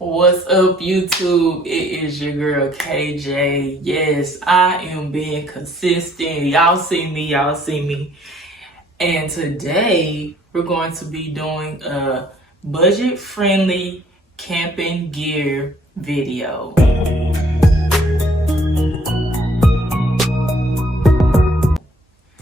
What's up, YouTube? It is your girl KJ. Yes, I am being consistent. Y'all see me. And today we're going to be doing a budget-friendly camping gear video.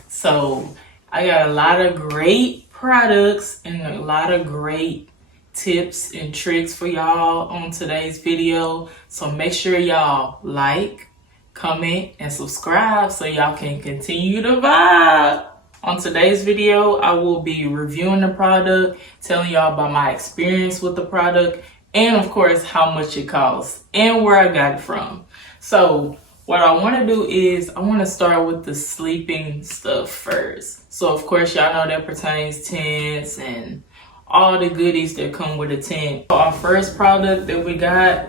So I got a lot of great products and a lot of great tips and tricks for y'all on today's video. So make sure y'all like, comment, and subscribe so y'all can continue to vibe. On today's video, I will be reviewing the product, telling y'all about my experience with the product, and of course how much it costs and where I got it from. So what I want to do is I want to start with the sleeping stuff first. So of course y'all know that pertains tents and all the goodies that come with a tent. Our first product that we got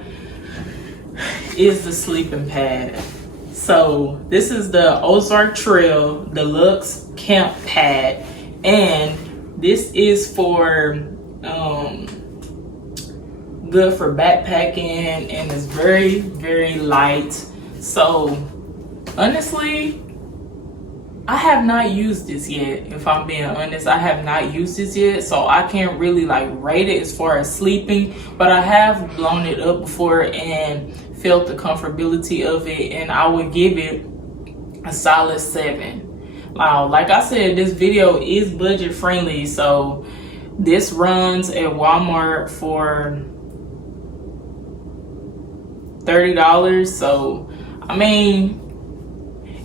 is the sleeping pad. So this is the Ozark Trail Deluxe Camp Pad, and this is for good for backpacking, and it's very, very light. So honestly, I have not used this yet. If I'm being honest, I have not used this yet, so I can't really like rate it as far as sleeping, but I have blown it up before and felt the comfortability of it, and I would give it a solid 7. Now, like I said, this video is budget friendly, so this runs at Walmart for $30. So I mean,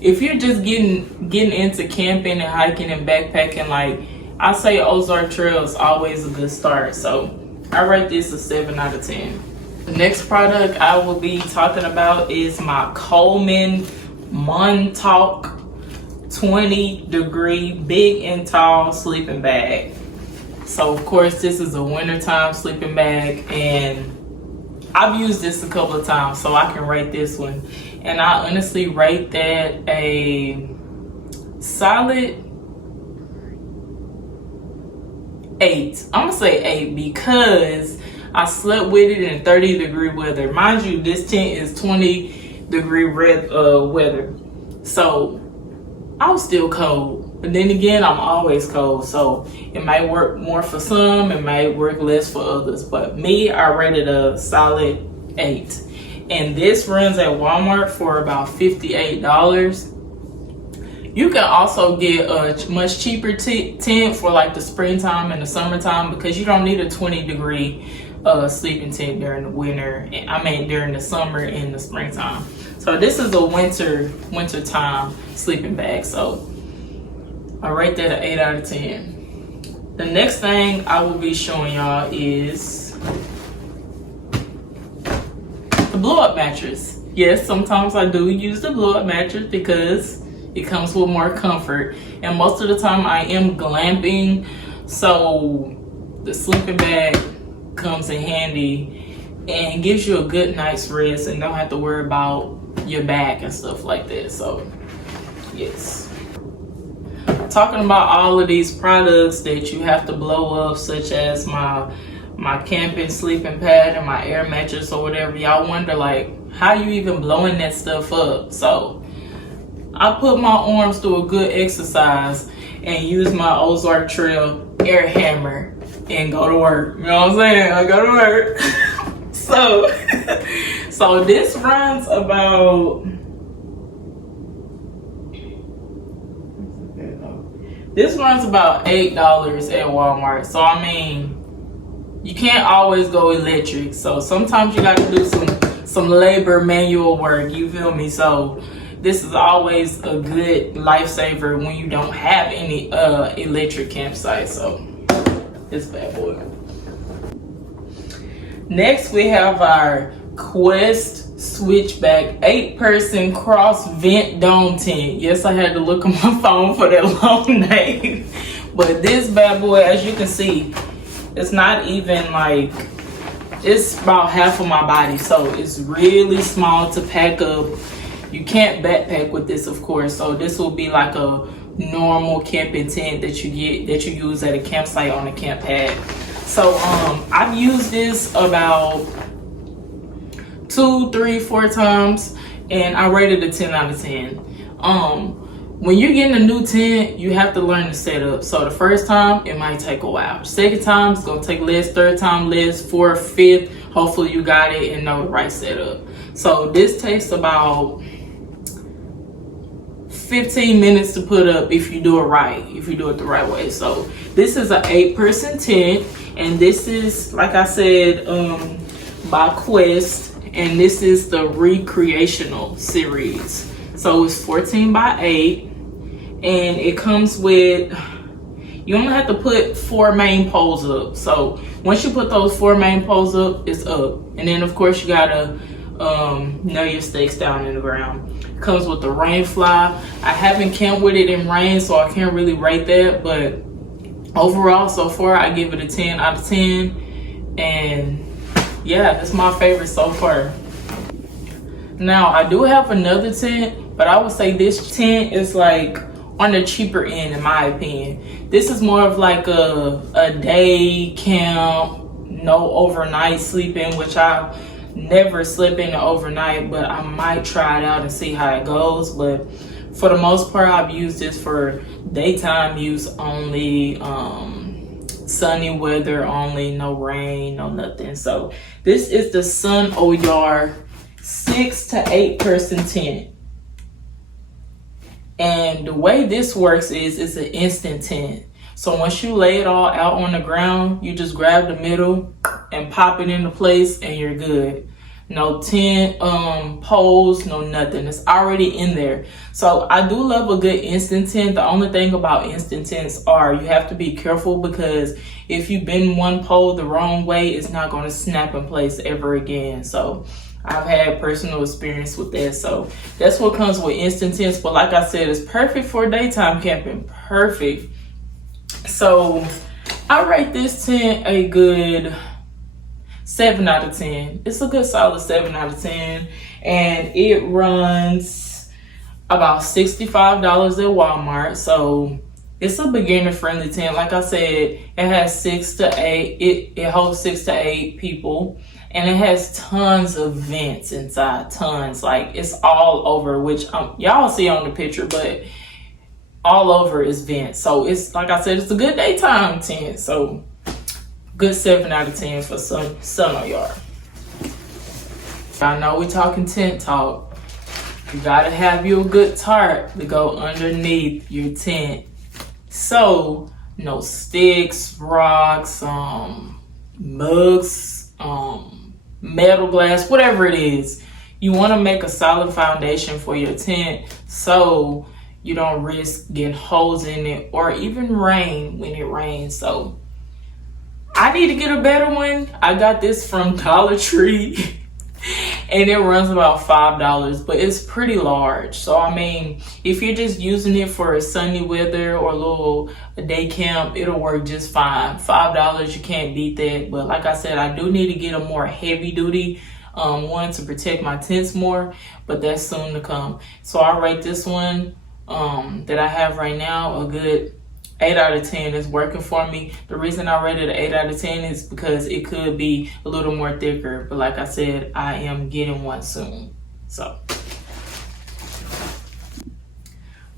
if you're just getting into camping and hiking and backpacking, like I say, Ozark Trail is always a good start. So I rate this a 7 out of 10. The next product I will be talking about is my Coleman Montauk 20-degree big and tall sleeping bag. So of course this is a wintertime sleeping bag, and I've used this a couple of times, so I can rate this one. And I honestly rate that a solid 8. I'm gonna say 8 because I slept with it in 30-degree weather. Mind you, this tent is 20-degree weather. So I was still cold. But then again, I'm always cold. So it might work more for some, it might work less for others. But me, I rated a solid 8. And this runs at Walmart for about $58. You can also get a much cheaper tent for like the springtime and the summertime, because you don't need a 20-degree sleeping tent during the winter. I mean during the summer and the springtime. So this is a wintertime sleeping bag. So I rate that an 8 out of 10. The next thing I will be showing y'all is the blow-up mattress. Yes, sometimes I do use the blow-up mattress because it comes with more comfort, and most of the time I am glamping, so the sleeping bag comes in handy and gives you a good night's rest and don't have to worry about your back and stuff like that. So yes, talking about all of these products that you have to blow up, such as my camping sleeping pad and my air mattress or whatever, y'all wonder like how you even blowing that stuff up. So I put my arms through a good exercise and use my Ozark Trail air hammer and go to work. You know what I'm saying? I go to work. so this runs about $8 at Walmart. So I mean, you can't always go electric, so sometimes you got to do some labor manual work, you feel me? So this is always a good lifesaver when you don't have any electric campsite. So this bad boy. Next we have our Quest Switchback 8-person cross vent dome tent. Yes, I had to look on my phone for that long name. But this bad boy, as you can see, it's not even like, it's about half of my body, so it's really small to pack up. You can't backpack with this, of course, so this will be like a normal camping tent that you use at a campsite on a camp pad. So I've used this about 2, 3, 4 times, and I rated a 10 out of 10. When you're getting a new tent, you have to learn the setup. So the first time, it might take a while. Second time, it's gonna take less. Third time, less. Fourth, fifth, hopefully you got it and know the right setup. So this takes about 15 minutes to put up if you do it right, if you do it the right way. So this is an 8-person tent, and this is, like I said, by Quest, and this is the recreational series. So it's 14 by 8, and it comes with, you only have to put 4 main poles up. So once you put those 4 main poles up, it's up. And then of course you gotta nail your stakes down in the ground. It comes with the rain fly. I haven't camped with it in rain, so I can't really rate that, but overall so far I give it a 10 out of 10. And yeah, it's my favorite so far. Now I do have another tent, but I would say this tent is like on the cheaper end in my opinion. This is more of like a day camp, no overnight sleeping, which I never slept in overnight, but I might try it out and see how it goes. But for the most part, I've used this for daytime use only, sunny weather only, no rain, no nothing. So this is the Sun Oyar 6 to 8 person tent. And the way this works is it's an instant tent. So once you lay it all out on the ground, you just grab the middle and pop it into place and you're good. No tent poles, no nothing. It's already in there. So I do love a good instant tent. The only thing about instant tents are you have to be careful, because if you bend one pole the wrong way, it's not going to snap in place ever again. So I've had personal experience with that. So that's what comes with instant tents. But like I said, it's perfect for daytime camping. Perfect. So I rate this tent a good 7 out of 10. It's a good solid 7 out of 10. And it runs about $65 at Walmart. So it's a beginner friendly tent. Like I said, it has 6 to 8. It holds 6 to 8 people. And it has tons of vents inside, tons. Like it's all over, which y'all see on the picture, but all over is vents. So it's, like I said, it's a good daytime tent. So good 7 out of 10 for Sun Oyar. I know we're talking tent talk. You gotta have your good tarp to go underneath your tent. So no sticks, rocks, mugs, metal glass, whatever it is. You want to make a solid foundation for your tent so you don't risk getting holes in it or even rain when it rains. So I need to get a better one. I got this from Dollar Tree and it runs about $5, but it's pretty large. So I mean, if you're just using it for a sunny weather or a day camp, it'll work just fine. $5, you can't beat that. But like I said, I do need to get a more heavy duty one to protect my tents more, but that's soon to come. So I rate this one that I have right now a good 8 out of 10. Is working for me. The reason I rated an 8 out of 10 is because it could be a little more thicker, but like I said, I am getting one soon. So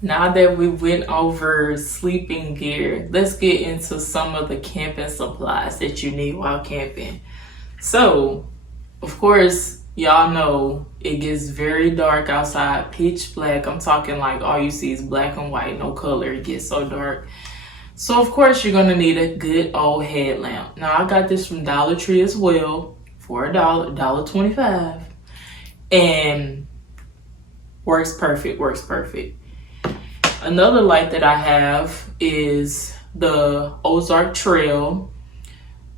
now that we went over sleeping gear, let's get into some of the camping supplies that you need while camping. So of course, y'all know it gets very dark outside, pitch black. I'm talking like all you see is black and white, no color. It gets so dark. So of course you're gonna need a good old headlamp. Now I got this from Dollar Tree as well for $1.25, and works perfect. Another light that I have is the Ozark Trail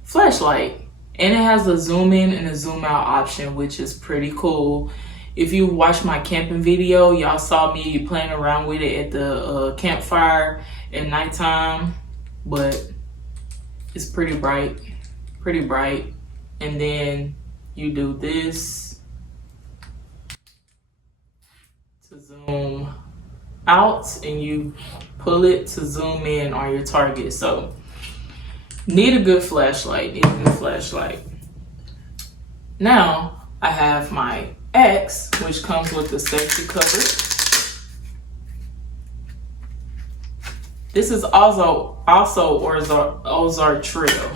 flashlight, and it has a zoom in and a zoom out option, which is pretty cool. If you watched my camping video, y'all saw me playing around with it at the campfire at nighttime, but it's pretty bright. And then you do this to zoom out, and you pull it to zoom in on your target. So need a good flashlight, Now I have my axe, which comes with the safety cover. This is also Ozark Trail.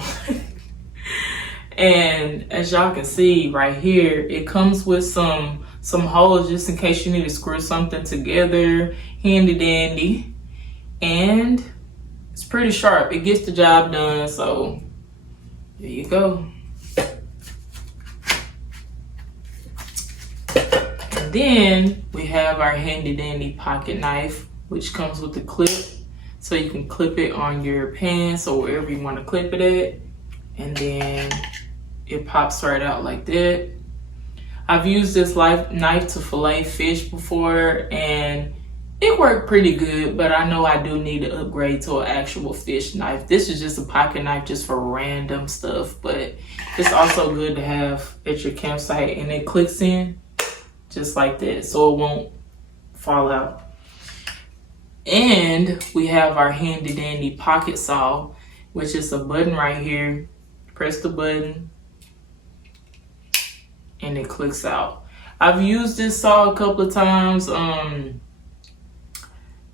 And as y'all can see right here, it comes with some holes just in case you need to screw something together. Handy dandy. And it's pretty sharp. It gets the job done. So there you go. And then we have our handy dandy pocket knife, which comes with the clip. So you can clip it on your pants or wherever you want to clip it at. And then it pops right out like that. I've used this knife to fillet fish before and it worked pretty good, but I know I do need to upgrade to an actual fish knife. This is just a pocket knife just for random stuff, but it's also good to have at your campsite, and it clicks in just like that so it won't fall out. And we have our handy dandy pocket saw, which is a button right here. Press the button and it clicks out. I've used this saw a couple of times.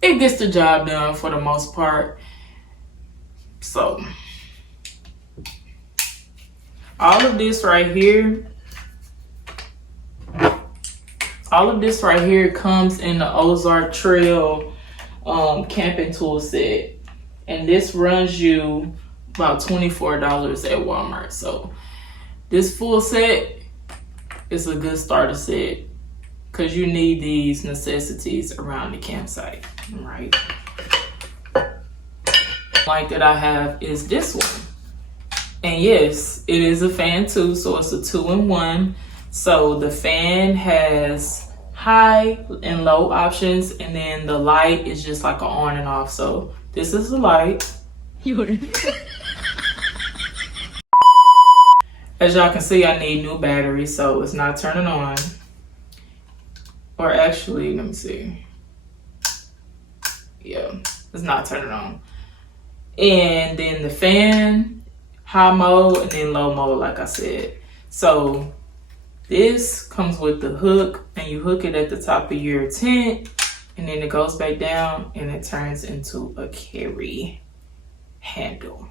It gets the job done for the most part. So all of this right here comes in the Ozark Trail camping tool set, and this runs you about $24 at Walmart. So this full set is a good starter set because you need these necessities around the campsite, right? Like that I have is this one, and yes, it is a fan too, so it's a 2-in-1. So the fan has high and low options, and then the light is just like an on and off. So this is the light. As y'all can see, I need new batteries, so it's not turning on. Or actually, let me see. Yeah, it's not turning on. And then the fan, high mode, and then low mode, like I said. So this comes with the hook, and you hook it at the top of your tent, and then it goes back down, and it turns into a carry handle.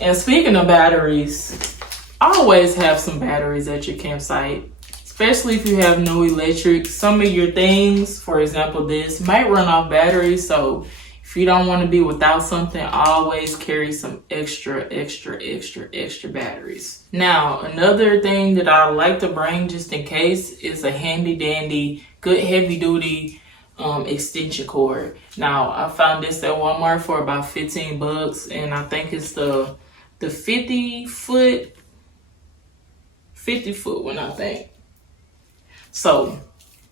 And speaking of batteries, always have some batteries at your campsite, especially if you have no electric. Some of your things, for example, this might run off batteries. So if you don't want to be without something, always carry some extra batteries. Now, another thing that I like to bring just in case is a handy dandy, good heavy duty extension cord. Now, I found this at Walmart for about 15 bucks, and I think it's the 50 foot one, I think. So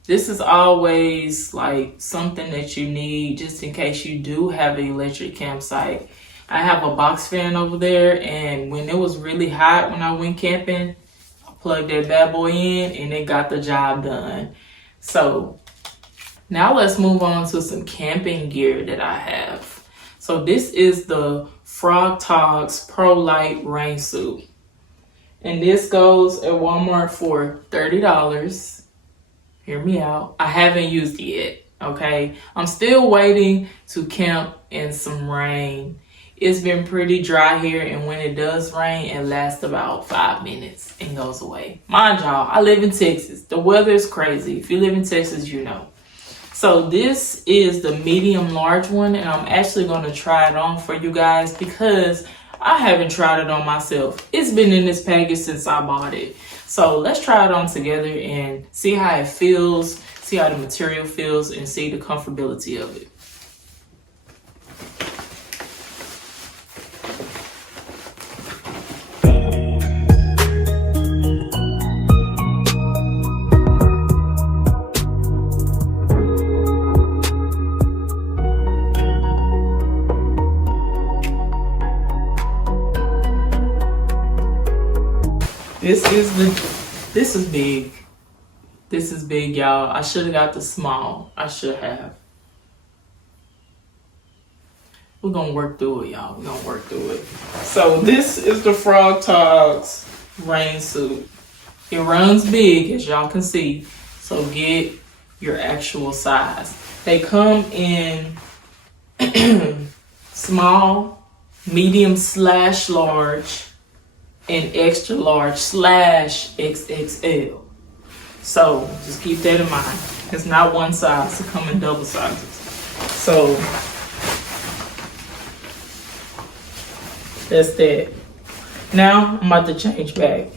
this is always like something that you need just in case you do have an electric campsite. I have a box fan over there, and when it was really hot when I went camping, I plugged that bad boy in and it got the job done. So now let's move on to some camping gear that I have. So this is the Frog Togs Pro Light rain suit. And this goes at Walmart for $30. Hear me out. I haven't used it yet, okay? I'm still waiting to camp in some rain. It's been pretty dry here, and when it does rain, it lasts about 5 minutes and goes away. Mind y'all, I live in Texas. The weather is crazy. If you live in Texas, you know. So this is the medium large one, and I'm actually going to try it on for you guys because I haven't tried it on myself. It's been in this package since I bought it. So let's try it on together and see how it feels, see how the material feels, and see the comfortability of it. This is big. This is big, y'all. I should have got the small. I should have. We're gonna work through it, y'all. We're gonna work through it. So this is the Frog Togs rain suit. It runs big, as y'all can see, so get your actual size. They come in small, medium / large, and extra large / XXL. So just keep that in mind. It's not one size, it come in double sizes. So that's that. Now I'm about to change back.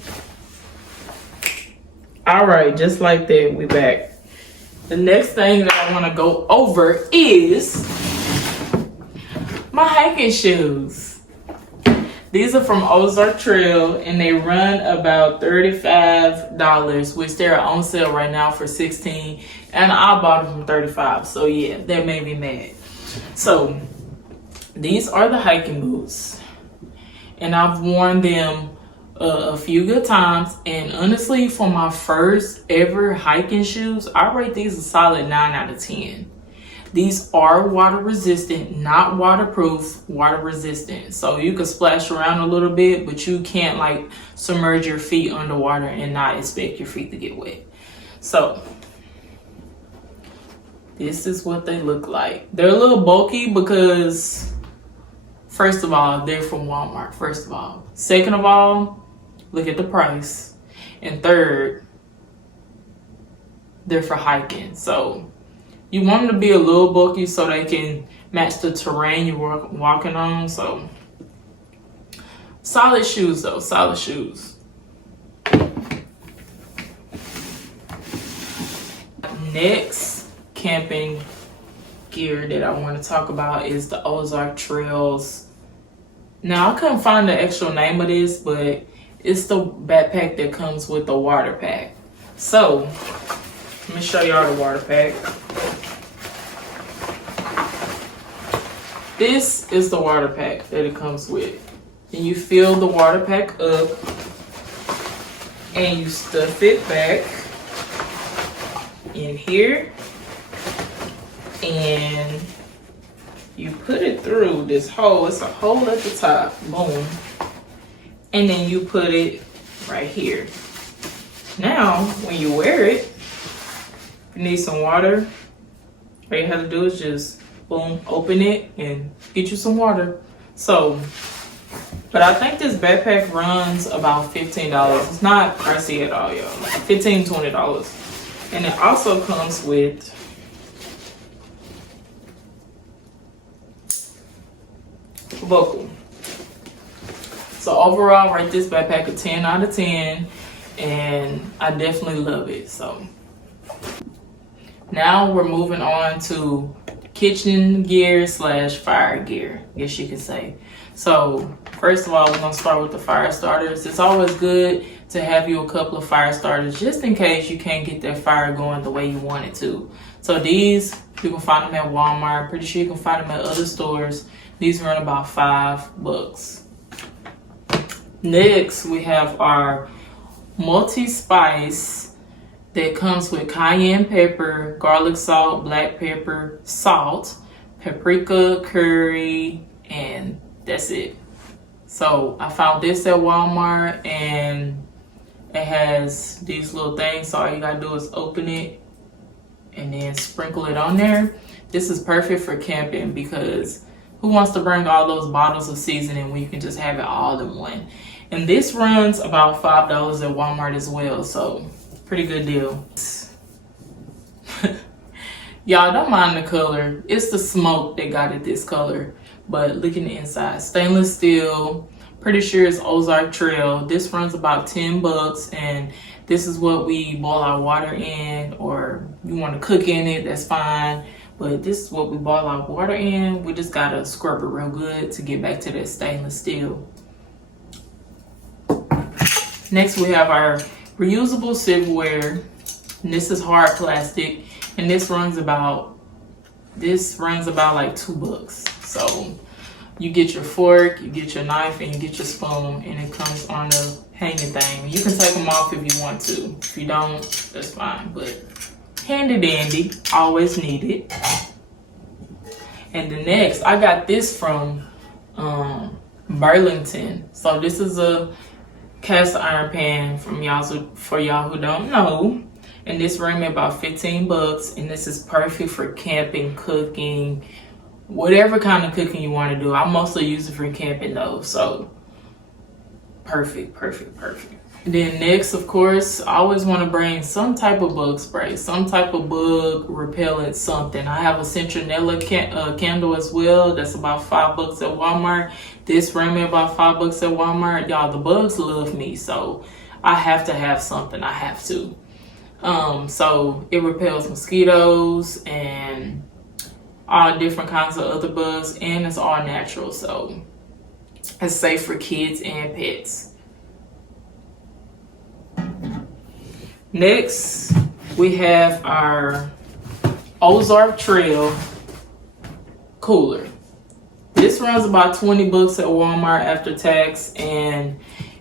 All right, just like that, we back. The next thing that I want to go over is my hiking shoes. These are from Ozark Trail, and they run about $35, which they're on sale right now for $16, and I bought them for $35. So yeah, that made me mad. So these are the hiking boots, and I've worn them a few good times, and honestly, for my first ever hiking shoes, I rate these a solid 9 out of 10. These are water resistant, not waterproof, water resistant. So you can splash around a little bit, but you can't like submerge your feet underwater and not expect your feet to get wet. So this is what they look like. They're a little bulky because, first of all, they're from Walmart, first of all. Second of all, look at the price. And third, they're for hiking. So you want them to be a little bulky so they can match the terrain you're walking on. So solid shoes though, solid shoes. Next camping gear that I want to talk about is the Ozark Trails. Now I couldn't find the actual name of this, but it's the backpack that comes with the water pack. So let me show y'all the water pack. This is the water pack that it comes with. And you fill the water pack up and you stuff it back in here, and you put it through this hole. It's a hole at the top, boom. And then you put it right here. Now, when you wear it, you need some water. All you have to do is just boom, open it and get you some water. So, but I think this backpack runs about $15. It's not pricey at all, y'all. $15, $20. And it also comes with buckle. So overall, I rate this backpack a 10 out of 10, and I definitely love it. So now we're moving on to kitchen gear / fire gear, I guess you could say. So first of all, we're gonna start with the fire starters. It's always good to have you a couple of fire starters just in case you can't get that fire going the way you want it to. So these, you can find them at Walmart. Pretty sure you can find them at other stores. These run about $5. Next, we have our multi-spice that comes with cayenne pepper, garlic salt, black pepper, salt, paprika, curry, and that's it. So I found this at Walmart, and it has these little things. So all you gotta do is open it and then sprinkle it on there. This is perfect for camping because who wants to bring all those bottles of seasoning when you can just have it all in one? And this runs about $5 at Walmart as well, so pretty good deal. Y'all don't mind the color. It's the smoke that got it this color, but look in the inside. Stainless steel, pretty sure it's Ozark Trail. This runs about $10, and this is what we boil our water in, or you want to cook in it, that's fine. But this is what we boil our water in. We just gotta scrub it real good to get back to that stainless steel. Next, we have our reusable silverware, and this is hard plastic, and this runs about like $2. So you get your fork, you get your knife, and you get your spoon, and it comes on the hanging thing. You can take them off if you want to. If you don't, that's fine, but handy dandy, always need it. And the next, I got this from Burlington. So this is a cast iron pan for y'all who don't know. And this ran me about 15 bucks. And this is perfect for camping, cooking, whatever kind of cooking you want to do. I mostly use it for camping though. So perfect, perfect, perfect. Then next, of course, I always want to bring some type of bug spray, some type of bug repellent, something. I have a citronella candle as well. That's about $5 at Walmart. This ran me about $5 at Walmart. Y'all, the bugs love me, so I have to have something. I have to. So it repels mosquitoes and all different kinds of other bugs, and it's all natural, so it's safe for kids and pets. Next, we have our Ozark Trail cooler. This runs about 20 bucks at Walmart after tax, and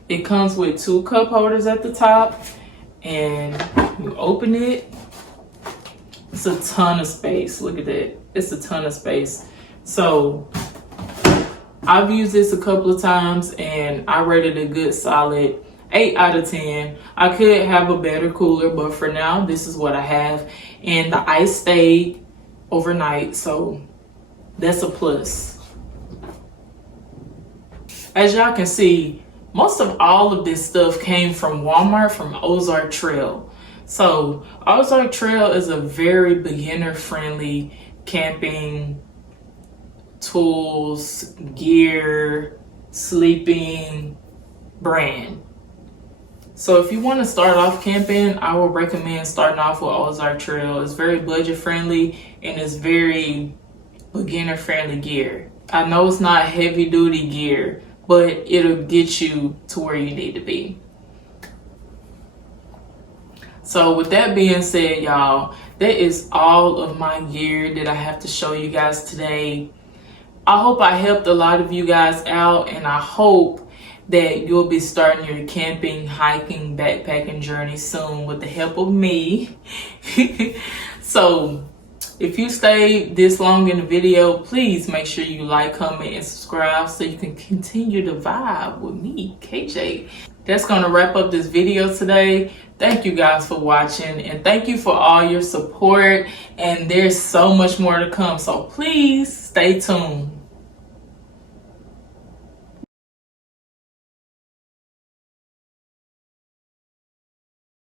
it comes with 2 cup holders at the top, and you open it. It's a ton of space. Look at that. It's a ton of space. So I've used this a couple of times and I rated a good solid 8 out of 10. I could have a better cooler, but for now, this is what I have. And the ice stayed overnight, so that's a plus. As y'all can see, most of all of this stuff came from Walmart, from Ozark Trail. So Ozark Trail is a very beginner-friendly camping tools, gear, sleeping brand. So if you want to start off camping, I would recommend starting off with Ozark Trail. It's very budget friendly and it's very beginner friendly gear. I know it's not heavy duty gear, but it'll get you to where you need to be. So with that being said, y'all, that is all of my gear that I have to show you guys today. I hope I helped a lot of you guys out, and I hope that you'll be starting your camping, hiking, backpacking journey soon with the help of me. So if you stayed this long in the video, please make sure you like, comment, and subscribe so you can continue to vibe with me, KJ. That's gonna wrap up this video today. Thank you guys for watching, and thank you for all your support, and there's so much more to come, so please stay tuned.